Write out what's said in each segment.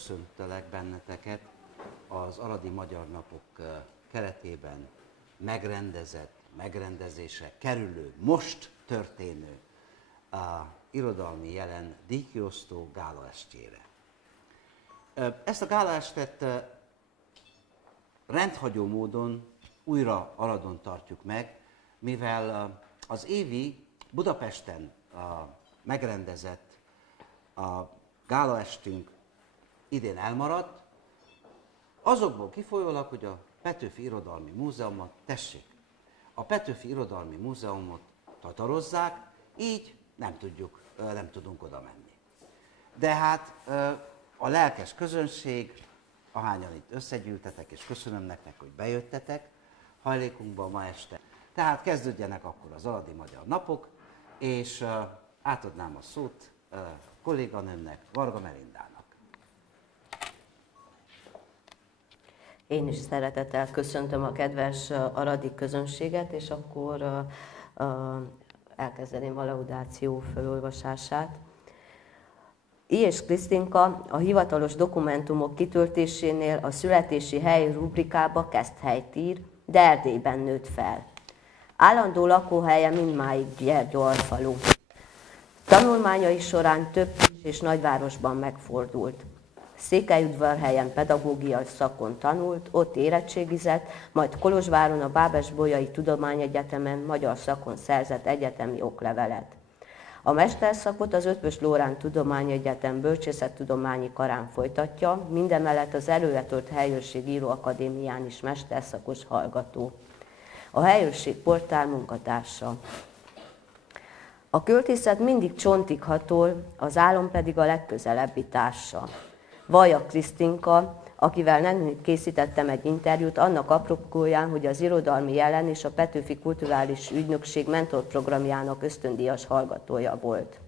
köszöntelek benneteket az Aradi Magyar Napok keretében megrendezésre kerülő, most történő irodalmi jelen díjkiosztó gálaestjére. Ezt a gálaestet rendhagyó módon újra Aradon tartjuk meg, mivel az évi Budapesten megrendezett gálaestünk idén elmaradt, azokból kifolyólag, hogy a Petőfi Irodalmi Múzeumot, tessék, a Petőfi Irodalmi Múzeumot tatarozzák, így nem tudunk oda menni. De hát a lelkes közönség, ahányan itt összegyűltetek, és köszönöm nektek, hogy bejöttetek hajlékunkban ma este. Tehát kezdődjenek akkor az Aradi Magyar Napok, és átadnám a szót kolléganőmnek, Varga Melindának. Én is szeretettel köszöntöm a kedves aradi közönséget, és akkor elkezdeném a laudáció felolvasását. I.S. Krisztinka a hivatalos dokumentumok kitöltésénél a születési hely rubrikába Keszthelyt ír, de Erdélyben nőtt fel. Állandó lakóhelye mindmáig Gyergyóalfalu. Tanulmányai során több kis és nagyvárosban megfordult. Székelyudvarhelyen pedagógiai szakon tanult, ott érettségizett, majd Kolozsváron a Bábes-Bolyai Tudományegyetemen magyar szakon szerzett egyetemi oklevelet. A mesterszakot az Eötvös Loránd Tudományegyetem Bölcsészettudományi Karán folytatja, mindemellett az Előretölt Helyőrség Íróakadémián is mesterszakos hallgató. A Helyőrség portál munkatársa. A költészet mindig csontig hatol, az álom pedig a legközelebbi társa. Vajak Krisztinka, akivel nem készítettem egy interjút, annak apropóján, hogy az irodalmi jelen és a Petőfi Kulturális Ügynökség mentorprogramjának ösztöndíjas hallgatója volt.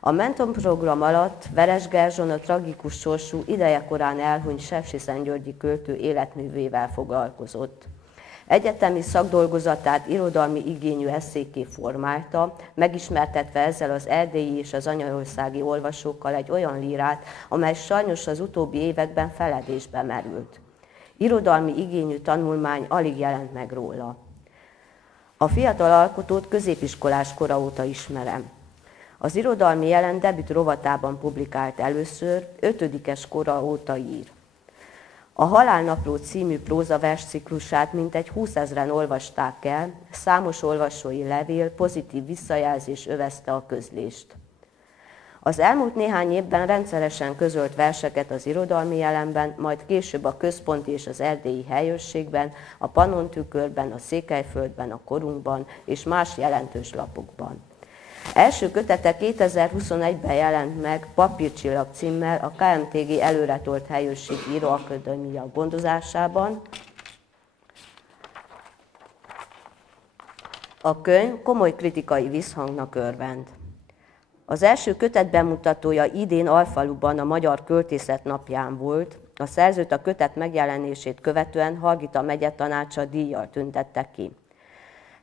A mentorprogram alatt Veres Gerzson, a tragikus sorsú, idejekorán elhunyt sepsiszentgyörgyi költő életművével foglalkozott. Egyetemi szakdolgozatát irodalmi igényű esszékké formálta, megismertetve ezzel az erdélyi és az anyaországi olvasókkal egy olyan lírát, amely sajnos az utóbbi években feledésbe merült. Irodalmi igényű tanulmány alig jelent meg róla. A fiatal alkotót középiskolás kora óta ismerem. Az irodalmi jelen debüt rovatában publikált először, 5-es kora óta ír. A Halálnapló című prózaversciklusát mintegy 20 000-en olvasták el, számos olvasói levél, pozitív visszajelzés övezte a közlést. Az elmúlt néhány évben rendszeresen közölt verseket az irodalmi jelenben, majd később a Központi és az Erdélyi Helyőrségben, a Pannontükörben, a Székelyföldben, a Korunkban és más jelentős lapokban. Első kötete 2021-ben jelent meg Papírcsillag címmel a KMTG Előretolt Helyőrség Íróakadémia gondozásában. A könyv komoly kritikai visszhangnak örvend. Az első kötet bemutatója idén Alfaluban a Magyar Költészet napján volt, a szerzőt a kötet megjelenését követően Hargita megyetanácsa díjjal tüntette ki.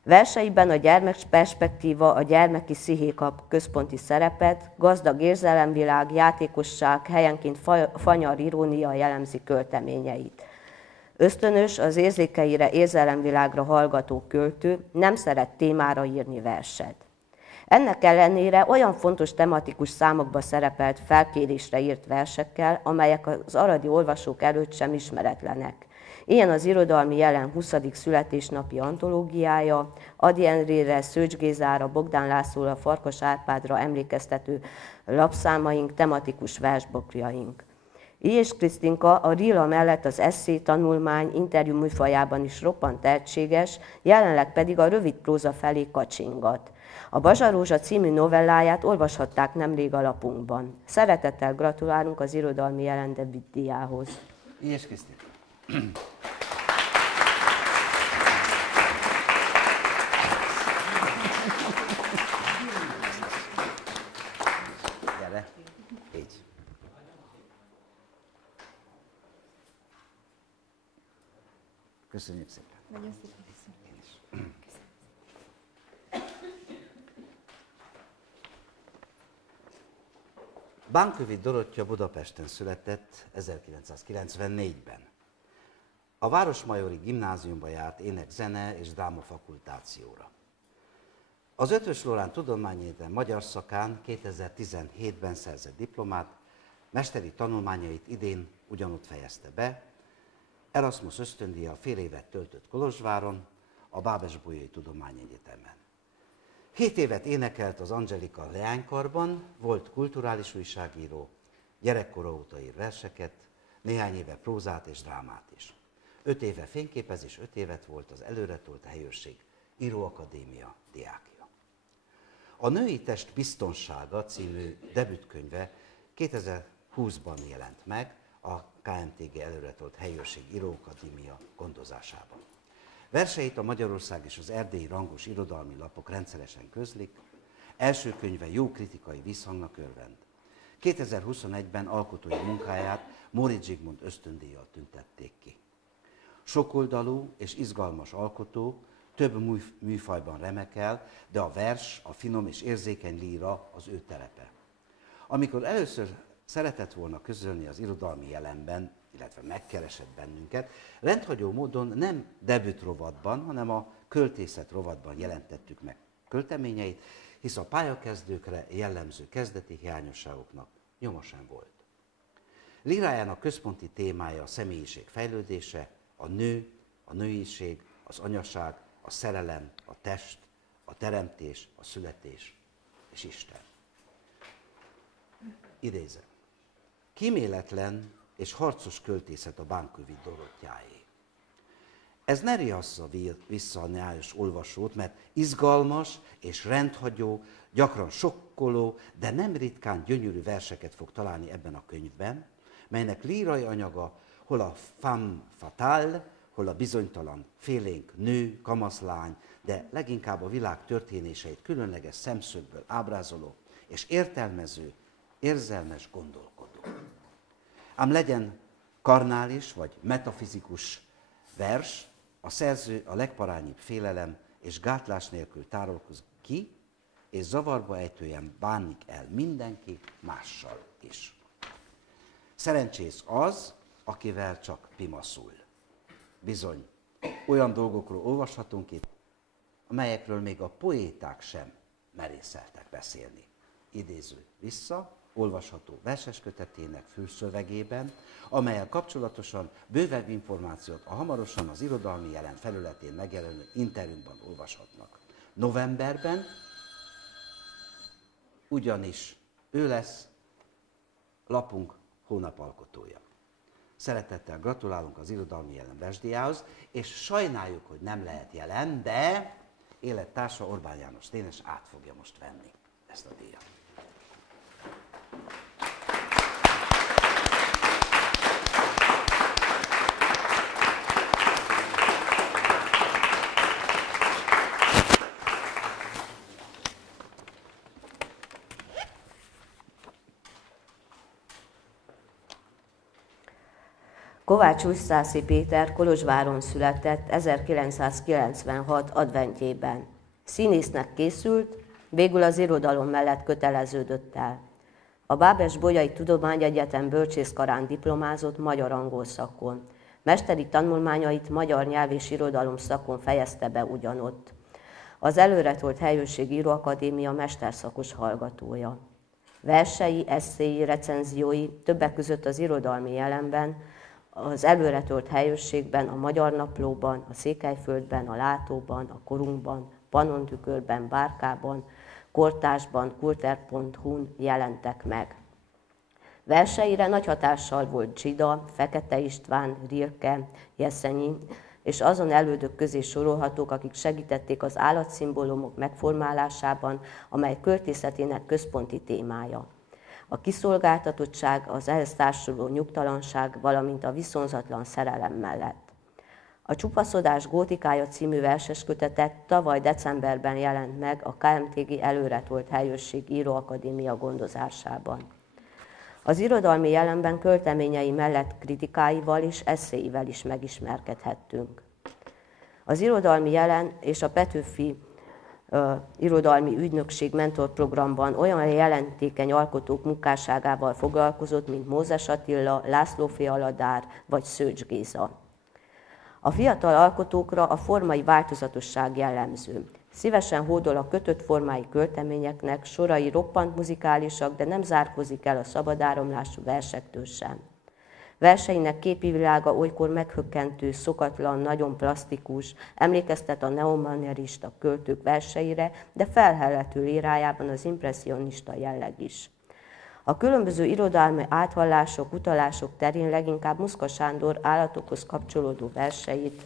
Verseiben a gyermekperspektíva, a gyermeki psziché kap központi szerepet, gazdag érzelemvilág, játékosság, helyenként fanyar irónia jellemzi költeményeit. Ösztönös, az érzékeire, érzelemvilágra hallgató költő, nem szeret témára írni verset. Ennek ellenére olyan fontos tematikus számokba szerepelt felkérésre írt versekkel, amelyek az aradi olvasók előtt sem ismeretlenek. Ilyen az irodalmi jelen 20. születésnapi antológiája, Ady Endrére, Szőcs Gézára, Bogdán Lászlóra, Farkas Árpádra emlékeztető lapszámaink, tematikus versbokjaink. I.S. Krisztinka a Rilla mellett az esszé, tanulmány, interjú műfajában is roppant tehetséges, jelenleg pedig a rövid próza felé kacsingat. A Bazsarózsa című novelláját olvashatták nemrég a lapunkban. Szeretettel gratulálunk az irodalmi jelen debütdíjához. I.S. Krisztinka. Gyere, így. Köszönjük szépen. Nagyon szépen köszönöm. Bánkövi Dorottya Budapesten született 1994-ben. A Városmajori Gimnáziumba járt ének-zene és dráma fakultációra. Az Eötvös Loránd Tudományegyetem magyar szakán 2017-ben szerzett diplomát, mesteri tanulmányait idén ugyanott fejezte be, Erasmus ösztöndíjjal fél évet töltött Kolozsváron, a Bábesbolyai Tudományegyetemen. 7 évet énekelt az Angelika leánykarban, volt kulturális újságíró, gyerekkora óta ír verseket, néhány éve prózát és drámát is. 5 éve fényképez és 5 évet volt az Előretolt Helyőrség Íróakadémia diákja. A Női test biztonsága című debütkönyve 2020-ban jelent meg a KMTG Előretolt Helyőrség Íróakadémia gondozásában. Verseit a Magyarország és az erdélyi rangos irodalmi lapok rendszeresen közlik, első könyve jó kritikai visszhangnak örvend. 2021-ben alkotói munkáját Móricz Zsigmond ösztöndíjjal tüntették ki. Sokoldalú és izgalmas alkotó, több műfajban remekel, de a vers, a finom és érzékeny líra az ő terepe. Amikor először szeretett volna közölni az irodalmi jelenben, illetve megkeresett bennünket, rendhagyó módon nem debüt rovatban, hanem a költészet rovatban jelentettük meg költeményeit, hisz a pályakezdőkre jellemző kezdeti hiányosságoknak nyoma sem volt. Lírájának központi témája a személyiség fejlődése, a nő, a nőiség, az anyaság, a szerelem, a test, a teremtés, a születés és Isten. Idézem. Kíméletlen és harcos költészet a Bánkövi Dorottyáé. Ez ne riassza vissza a nyájas olvasót, mert izgalmas és rendhagyó, gyakran sokkoló, de nem ritkán gyönyörű verseket fog találni ebben a könyvben, melynek lírai anyaga hol a femme fatale, hol a bizonytalan, félénk nő, kamaszlány, de leginkább a világ történéseit különleges szemszögből ábrázoló és értelmező, érzelmes gondolkodó. Ám legyen karnális vagy metafizikus vers, a szerző a legparányibb félelem és gátlás nélkül tárolkozik ki, és zavarba ejtően bánik el mindenki mással is. Szerencsés az, akivel csak pimaszul. Bizony, olyan dolgokról olvashatunk itt, amelyekről még a poéták sem merészeltek beszélni. Idéző vissza, olvasható verseskötetének fülszövegében, amellyel kapcsolatosan bővebb információt a hamarosan az irodalmi jelen felületén megjelenő interjúban olvashatnak. Novemberben ugyanis ő lesz lapunk hónapalkotója. Szeretettel gratulálunk az irodalmi jelen versdíjához, és sajnáljuk, hogy nem lehet jelen, de élettársa Orbán János Dénes át fogja most venni ezt a díjat. Kovács Újszászi Péter Kolozsváron született 1996 adventjében. Színésznek készült, végül az irodalom mellett köteleződött el. A Bábesbolyai Tudományegyetem bölcsészkarán diplomázott magyar-angol szakon. Mesteri tanulmányait magyar nyelv és irodalom szakon fejezte be ugyanott. Az Előretolt Helyőrség Íróakadémia mesterszakos hallgatója. Versei, esszéi, recenziói többek között az irodalmi jelenben, az Előretolt Helyőrségben, a Magyar Naplóban, a Székelyföldben, a Látóban, a Korunkban, Pannontükörben, Bárkában, Kortársban, kulter.hu-n jelentek meg. Verseire nagy hatással volt Zsida, Fekete István, Rilke, Jeszenyi, és azon elődök közé sorolhatók, akik segítették az állatszimbólumok megformálásában, amely költészetének központi témája. A kiszolgáltatottság, az ehhez társuló nyugtalanság, valamint a viszonzatlan szerelem mellett. A Csupaszodás gótikája című verseskötetek tavaly decemberben jelent meg a KMTG Előretolt Helyőrség Íróakadémia gondozásában. Az irodalmi jelenben költeményei mellett kritikáival és esszéivel is megismerkedhettünk. Az irodalmi jelen és a Petőfi irodalmi ügynökség mentorprogramban olyan jelentékeny alkotók munkásságával foglalkozott, mint Mózes Attila, László Fialadár vagy Szőcs Géza. A fiatal alkotókra a formai változatosság jellemző. Szívesen hódol a kötött formái költeményeknek, sorai roppant muzikálisak, de nem zárkózik el a szabadáramlású versektől sem. Verseinek képi világa olykor meghökkentő, szokatlan, nagyon plastikus, emlékeztet a neomanierista költők verseire, de felhelhető lírájában az impresszionista jelleg is. A különböző irodalmi áthallások, utalások terén leginkább Muszka Sándor állatokhoz kapcsolódó verseit,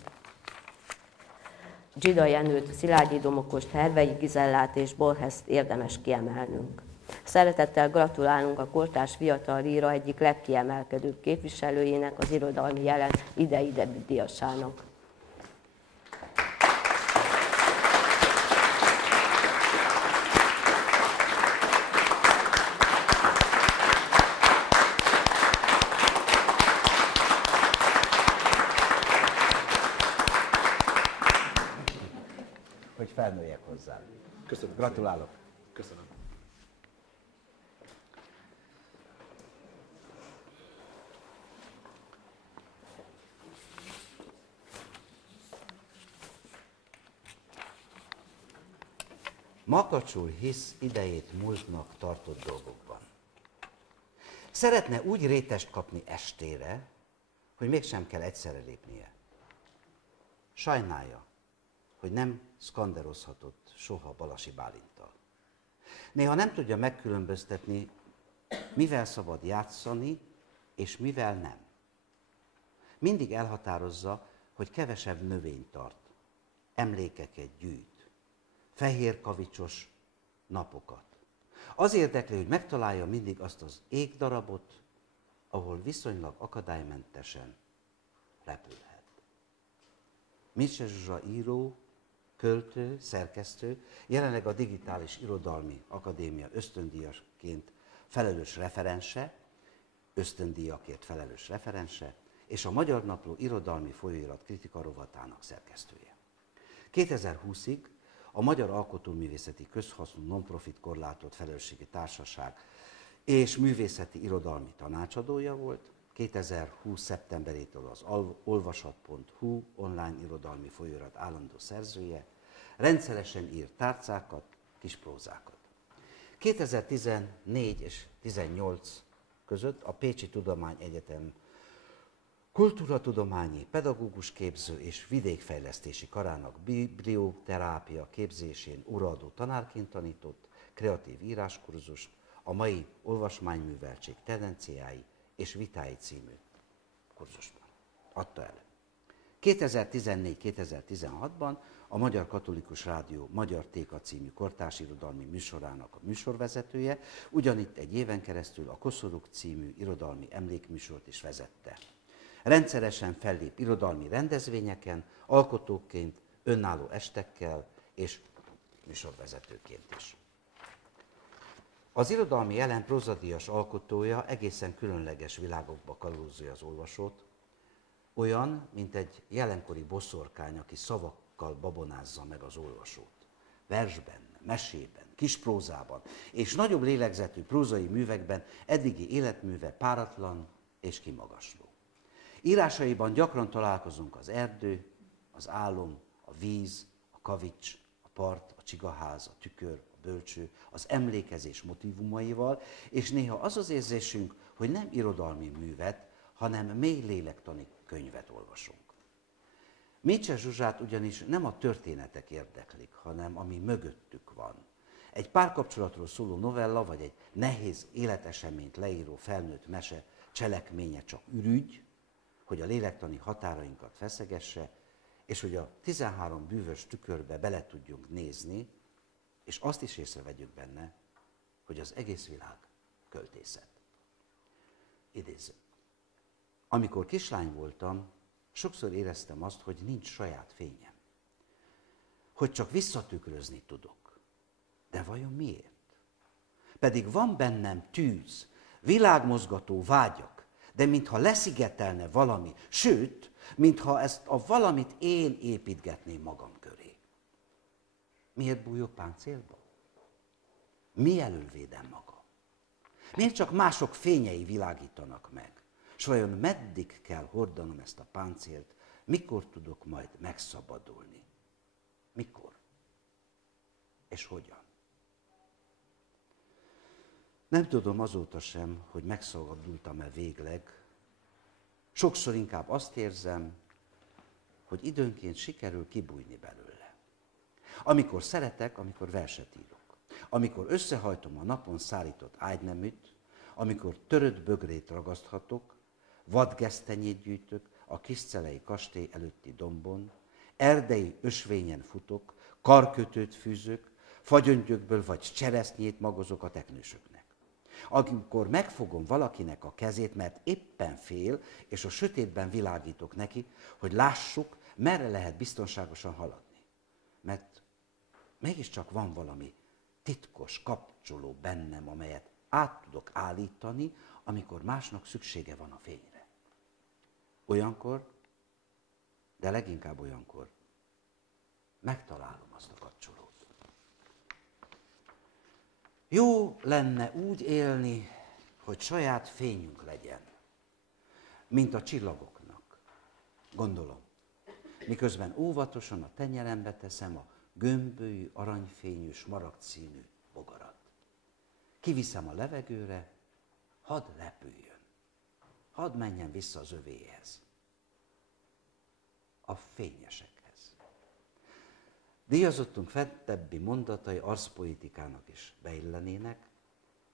Dzsida Jenőt, Szilágyi Domokost, Hervei Gizellát és Borheszt érdemes kiemelnünk. Szeretettel gratulálunk a kortárs fiatal líra egyik legkiemelkedőbb képviselőjének, az irodalmi jelen idei debütdíjasának. Hogy felnőjek hozzá. Köszönöm. Gratulálok. Köszönöm. Makacsul hisz idejét múltnak tartott dolgokban. Szeretne úgy rétest kapni estére, hogy mégsem kell egyszerre lépnie. Sajnálja, hogy nem szkanderozhatott soha Balasi Bálinttal. Néha nem tudja megkülönböztetni, mivel szabad játszani, és mivel nem. Mindig elhatározza, hogy kevesebb növényt tart, emlékeket gyűjt, fehér kavicsos napokat. Az érdekli, hogy megtalálja mindig azt az égdarabot, ahol viszonylag akadálymentesen repülhet. Micse Zsuzsa író, költő, szerkesztő, jelenleg a Digitális Irodalmi Akadémia ösztöndíjasként felelős referense, ösztöndíjakért felelős referense, és a Magyar Napló irodalmi folyóirat kritika rovatának szerkesztője. 2020-ig a Magyar Alkotóművészeti Közhasznú Nonprofit Korlátolt Felelősségi Társaság és művészeti irodalmi tanácsadója volt, 2020. szeptemberétől az olvasat.hu online irodalmi folyóirat állandó szerzője, rendszeresen ír tárcákat, kisprózákat. 2014 és 2018 között a Pécsi Tudományegyetem Kultúratudományi Pedagógus Képző és Vidékfejlesztési Karának biblioterápia képzésén óraadó tanárként tanított, kreatív íráskurzust, a mai olvasmányműveltség tendenciái és vitái című kurzusban adta elő. 2014-2016-ban a Magyar Katolikus Rádió Magyar Téka című kortárs irodalmi műsorának a műsorvezetője, ugyanitt egy éven keresztül a Koszorúk című irodalmi emlékműsort is vezette. Rendszeresen fellép irodalmi rendezvényeken, alkotóként, önálló estekkel és műsorvezetőként is. Az irodalmi jelen prózadíjas alkotója egészen különleges világokba kalauzolja az olvasót, olyan, mint egy jelenkori boszorkány, aki szavakkal babonázza meg az olvasót. Versben, mesében, kisprózában és nagyobb lélegzetű prózai művekben eddigi életműve páratlan és kimagasló. Írásaiban gyakran találkozunk az erdő, az álom, a víz, a kavics, a part, a csigaház, a tükör, a bölcső, az emlékezés motívumaival, és néha az az érzésünk, hogy nem irodalmi művet, hanem mély lélektani könyvet olvasunk. Micse Zsuzsát ugyanis nem a történetek érdeklik, hanem ami mögöttük van. Egy párkapcsolatról szóló novella, vagy egy nehéz életeseményt leíró felnőtt mese cselekménye csak ürügy, hogy a lélektani határainkat feszegesse, és hogy a 13 bűvös tükörbe bele tudjunk nézni, és azt is észrevegyük benne, hogy az egész világ költészet. Idéző. Amikor kislány voltam, sokszor éreztem azt, hogy nincs saját fényem. Hogy csak visszatükrözni tudok. De vajon miért? Pedig van bennem tűz, világmozgató vágyak, de mintha leszigetelne valami, sőt, mintha ezt a valamit én építgetném magam köré. Miért bújok páncélba? Mi elől védem magam? Miért csak mások fényei világítanak meg? S vajon meddig kell hordanom ezt a páncélt? Mikor tudok majd megszabadulni? Mikor? És hogyan? Nem tudom azóta sem, hogy megszabadultam-e végleg. Sokszor inkább azt érzem, hogy időnként sikerül kibújni belőle. Amikor szeretek, amikor verset írok. Amikor összehajtom a napon szállított ágyneműt, amikor törött bögrét ragaszthatok, vadgesztenyét gyűjtök a Kiscelei kastély előtti dombon, erdei ösvényen futok, karkötőt fűzök, fagyöngyökből vagy cseresznyét magozok a teknősöknek. Amikor megfogom valakinek a kezét, mert éppen fél, és a sötétben világítok neki, hogy lássuk, merre lehet biztonságosan haladni. Mert mégiscsak van valami titkos kapcsoló bennem, amelyet át tudok állítani, amikor másnak szüksége van a fényre. Olyankor, de leginkább olyankor megtalálom azt a kapcsolót. Jó lenne úgy élni, hogy saját fényünk legyen, mint a csillagoknak, gondolom. Miközben óvatosan a tenyerembe teszem a gömbölyű, aranyfényű, smaragdszínű bogarat. Kiviszem a levegőre, hadd repüljön, hadd menjen vissza az övéhez, a fényesekhez. Díjazottunk fettebbi mondatai arszpoetikának is beillenének,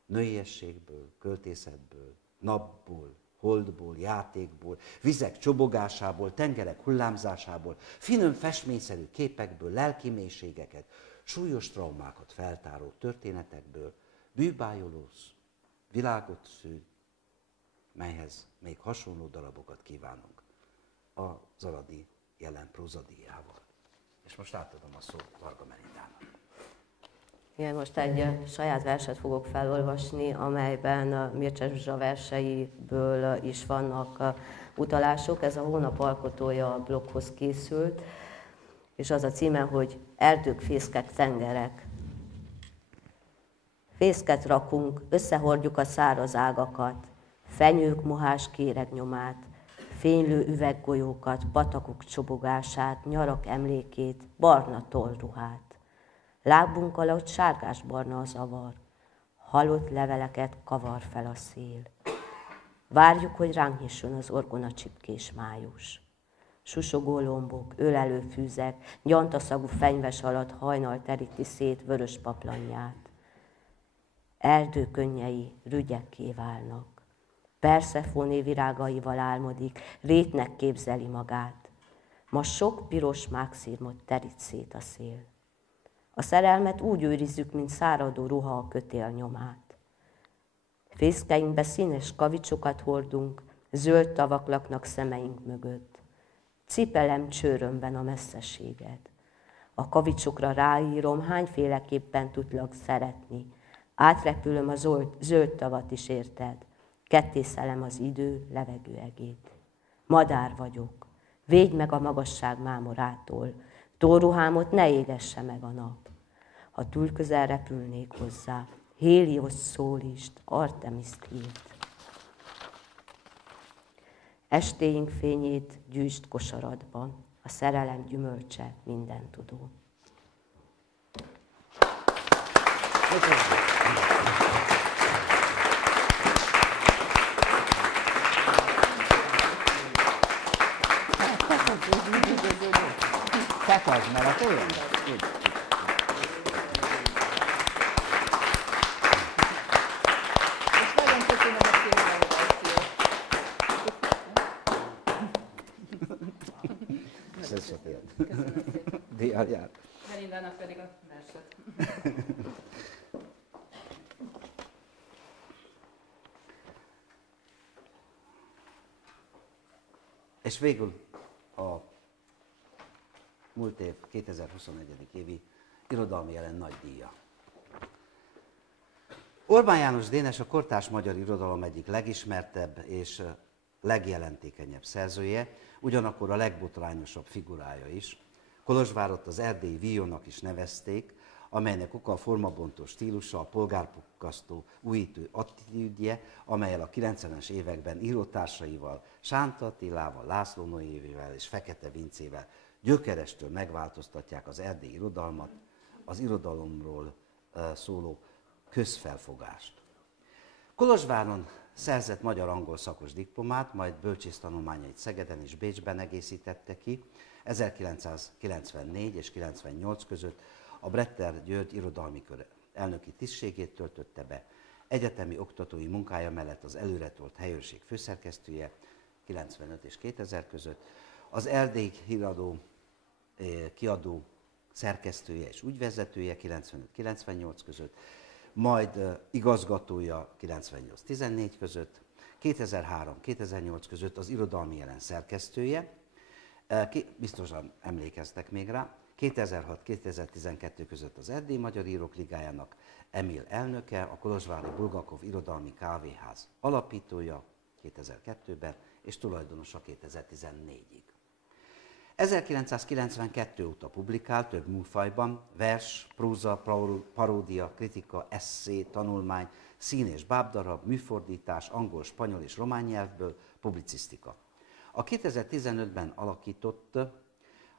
nőiességből, költészetből, napból, holdból, játékból, vizek csobogásából, tengerek hullámzásából, finom festményszerű képekből, lelki mélységeket, súlyos traumákat feltáró történetekből, bűbájoló világot szül, melyhez még hasonló darabokat kívánunk a Zaladi jelen prózadíjával. És most átadom a szót Varga Melindának. Igen, most egy saját verset fogok felolvasni, amelyben Mircea Zsuzsa verseiből is vannak utalások. Ez a Hónap alkotója a bloghoz készült, és az a címe, hogy Erdők, fészkek, tengerek. Fészket rakunk, összehordjuk a száraz ágakat, fenyők mohás kéregnyomát, fénylő üveggolyókat, patakok csobogását, nyarak emlékét, barna tollruhát. Lábunk alatt sárgásbarna az avar, halott leveleket kavar fel a szél. Várjuk, hogy ránk nyisson az orgona csipkés május. Susogó lombok, ölelő fűzek, gyantaszagú fenyves alatt hajnal teríti szét vörös paplanját. Erdő könnyei rügyekké válnak. Persefóné virágaival álmodik, rétnek képzeli magát. Ma sok piros mákszírmot terít szét a szél. A szerelmet úgy őrizzük, mint száradó ruha a kötél nyomát. Fészkeinkbe színes kavicsokat hordunk, zöld tavak laknak szemeink mögött. Cipelem csőrömben a messzeséged. A kavicsokra ráírom, hányféleképpen tudlak szeretni. Átrepülöm a zöld tavat is érted. Kettészelem az idő levegőegét. Madár vagyok, védj meg a magasság mámorától, tórruhámot ne égesse meg a nap. Ha túl közel repülnék hozzá, Hélios szólist, Artemiszt hívt. Estéink fényét gyűjtsd kosaradban, a szerelem gyümölcse minden tudó. Tekazd, mert a tőlem. És nagyon köszönöm a színválogációt. Köszönöm. Díjjal jár. Melindának pedig a verset. És végül a múlt év 2021. évi irodalmi jelen nagy díja. Orbán János Dénes a kortárs magyar irodalom egyik legismertebb és legjelentékenyebb szerzője, ugyanakkor a legbotrányosabb figurája is. Kolozsvárot az erdélyi víjónak is nevezték, amelynek oka a formabontó stílusa, a polgárpukkasztó, újító attitűdje, amellyel a 90-es években írótársaival, Sánta Attilával, László Noévével és Fekete Vincével gyökerestől megváltoztatják az erdélyi irodalmat, az irodalomról szóló közfelfogást. Kolozsváron szerzett magyar-angol szakos diplomát, majd bölcsésztanulmányait Szegeden és Bécsben egészítette ki. 1994 és 98 között a Bretter György irodalmi kör elnöki tisztségét töltötte be. Egyetemi oktatói munkája mellett az Előretolt helyőrség főszerkesztője 95 és 2000 között, az Erdély híradó kiadó szerkesztője és ügyvezetője 95-98 között, majd igazgatója 98-14 között, 2003-2008 között az Irodalmi Jelen szerkesztője, biztosan emlékeztek még rá, 2006-2012 között az Erdély Magyar Írók Ligájának Emil elnöke, a kolozsvári Bulgakov Irodalmi Kávéház alapítója 2002-ben, és tulajdonosa 2014-ig. 1992 óta publikál több műfajban vers, próza, paródia, kritika, esszé, tanulmány, szín- és bábdarab, műfordítás, angol, spanyol és román nyelvből, publicisztika. A 2015-ben alakított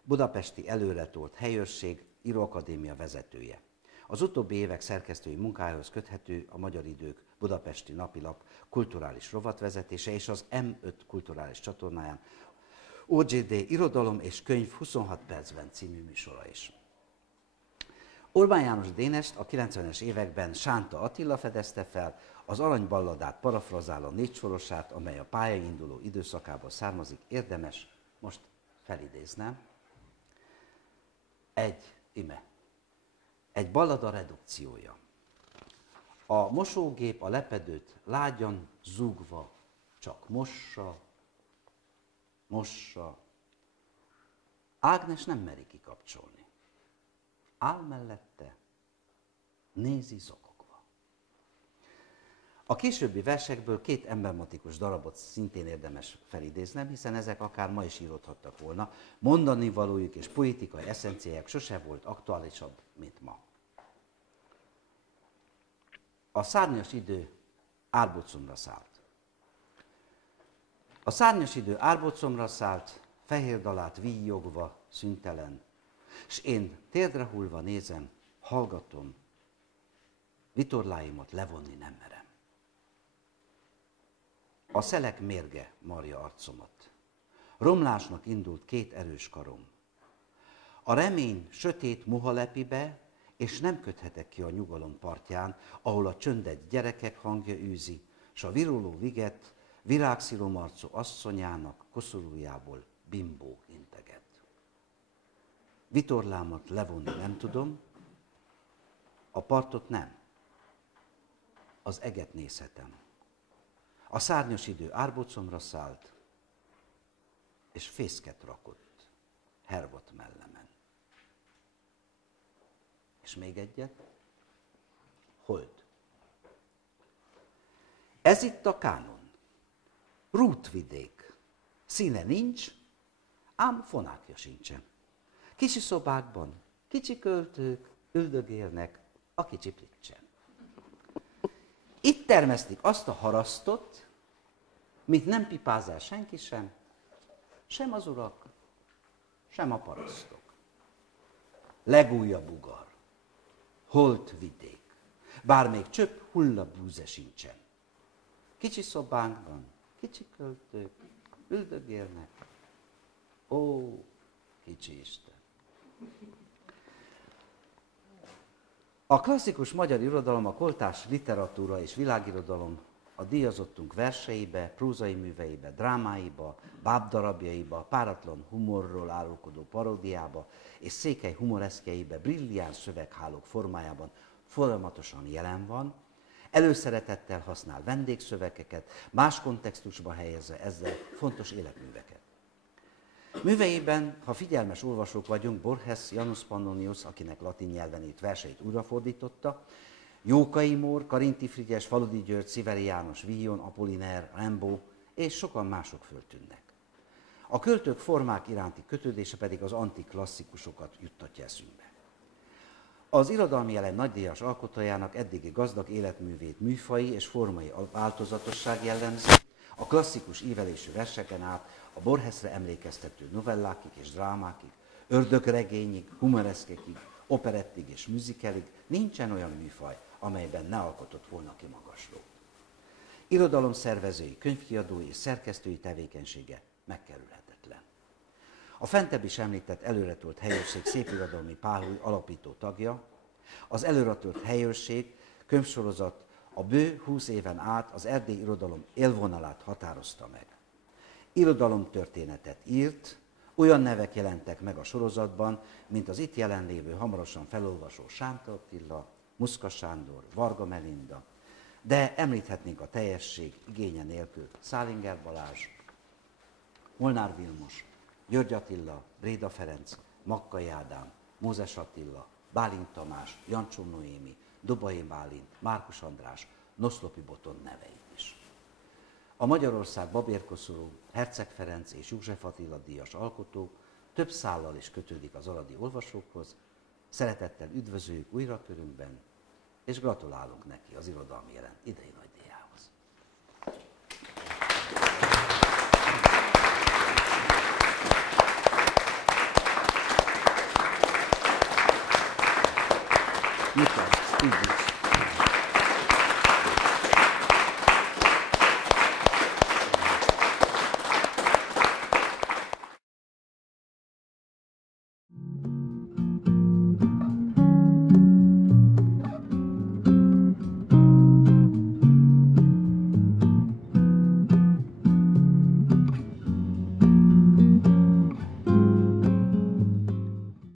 budapesti Előretolt helyőrség íróakadémia vezetője. Az utóbbi évek szerkesztői munkájához köthető a Magyar Idők budapesti napilap kulturális rovatvezetése és az M5 kulturális csatornáján OGD Irodalom és Könyv 26 percben című műsora is. Orbán János Dénest a 90-es években Sánta Attila fedezte fel, az Aranyballadát parafrazáló négysorosát, amely a pályainduló időszakából származik, érdemes most felidéznem. Egy ballada redukciója. A mosógép a lepedőt lágyan zúgva csak mossa. Ágnes nem meri kikapcsolni. Áll mellette, nézi zokogva. A későbbi versekből két emblematikus darabot szintén érdemes felidéznem, hiszen ezek akár ma is íródhattak volna. Mondani valójuk és poetikai eszenciájuk sose volt aktuálisabb, mint ma. A szárnyas idő árbocomra szállt. A szárnyas idő árbocomra szállt, fehér dalát víjogva, szüntelen, s én térdre hullva nézem, hallgatom, vitorláimat levonni nem merem. A szelek mérge marja arcomat. Romlásnak indult két erős karom. A remény sötét muhalepibe, és nem köthetek ki a nyugalom partján, ahol a csöndet gyerekek hangja űzi, s a viruló viget virágszíromarcú asszonyának koszorújából bimbó integet. Vitorlámat levonni nem tudom, a partot nem, az eget nézhetem. A szárnyas idő árbocomra szállt, és fészket rakott Hervot mellemen. És még egyet, hold. Ez itt a kánon. Rútvidék. Színe nincs, ám fonákja sincsen. Kicsi szobákban kicsi költők üldögélnek a kicsi pliccsen. Itt termesztik azt a harasztot, mit nem pipázál senki sem, sem az urak, sem a parasztok. Legújabb ugar, holt vidék, bár még csöpp hullabúze sincsen. Kicsi szobánkban kicsi költők üldögélnek, ó, kicsi Isten. A klasszikus magyar irodalom, a koltás literatúra és világirodalom a díjazottunk verseibe, prózai műveibe, drámáiba, bábdarabjaiba, páratlan humorról árulkodó paródiába és székely humoreszkjeibe, brilliáns szöveghálók formájában folyamatosan jelen van, előszeretettel használ vendégszövegeket, más kontextusba helyezve ezzel fontos életműveket. Műveiben, ha figyelmes olvasók vagyunk, Borges, Janus Pannonius, akinek latin nyelven írt verseit újrafordította, Jókai Mór, Karinti Frigyes, Faludi György, Sziveri János, Villon, Apollinaire, Rimbaud és sokan mások föltűnnek. A költők formák iránti kötődése pedig az antiklasszikusokat juttatja eszünkbe. Az irodalmi jelen nagydíjas alkotójának eddigi gazdag életművét műfaji és formai változatosság jellemzi, a klasszikus ívelésű verseken át a Borgesre emlékeztető novellákig és drámákig, ördögregényig, humoreszkekig, operettig és musicelig nincsen olyan műfaj, amelyben ne alkotott volna ki magasló. Irodalomszervezői, könyvkiadói és szerkesztői tevékenysége megkerülhetetlen. A fentebb is említett Előretolt Helyőrség szépirodalmi páholy alapító tagja, az Előretolt Helyőrség könyvsorozat a bő 20 éven át az erdélyi irodalom élvonalát határozta meg. Irodalomtörténetet írt, olyan nevek jelentek meg a sorozatban, mint az itt jelenlévő, hamarosan felolvasó Sánta Attila, Muszka Sándor, Varga Melinda, de említhetnénk a teljesség igénye nélkül Szálinger Balázs, Molnár Vilmos, György Attila, Bréda Ferenc, Makkai Ádám, Mózes Attila, Bálint Tamás, Jancsó Noémi, Dobai Bálint, Márkus András, Noszlopi Boton neveit is. A Magyarország babérkoszorú, Herceg Ferenc és József Attila díjas alkotók több szállal is kötődik az aradi olvasókhoz. Szeretettel üdvözöljük újra körünkben, és gratulálunk neki az irodalmi jelen idei nagydíjához. Mikor? Így is.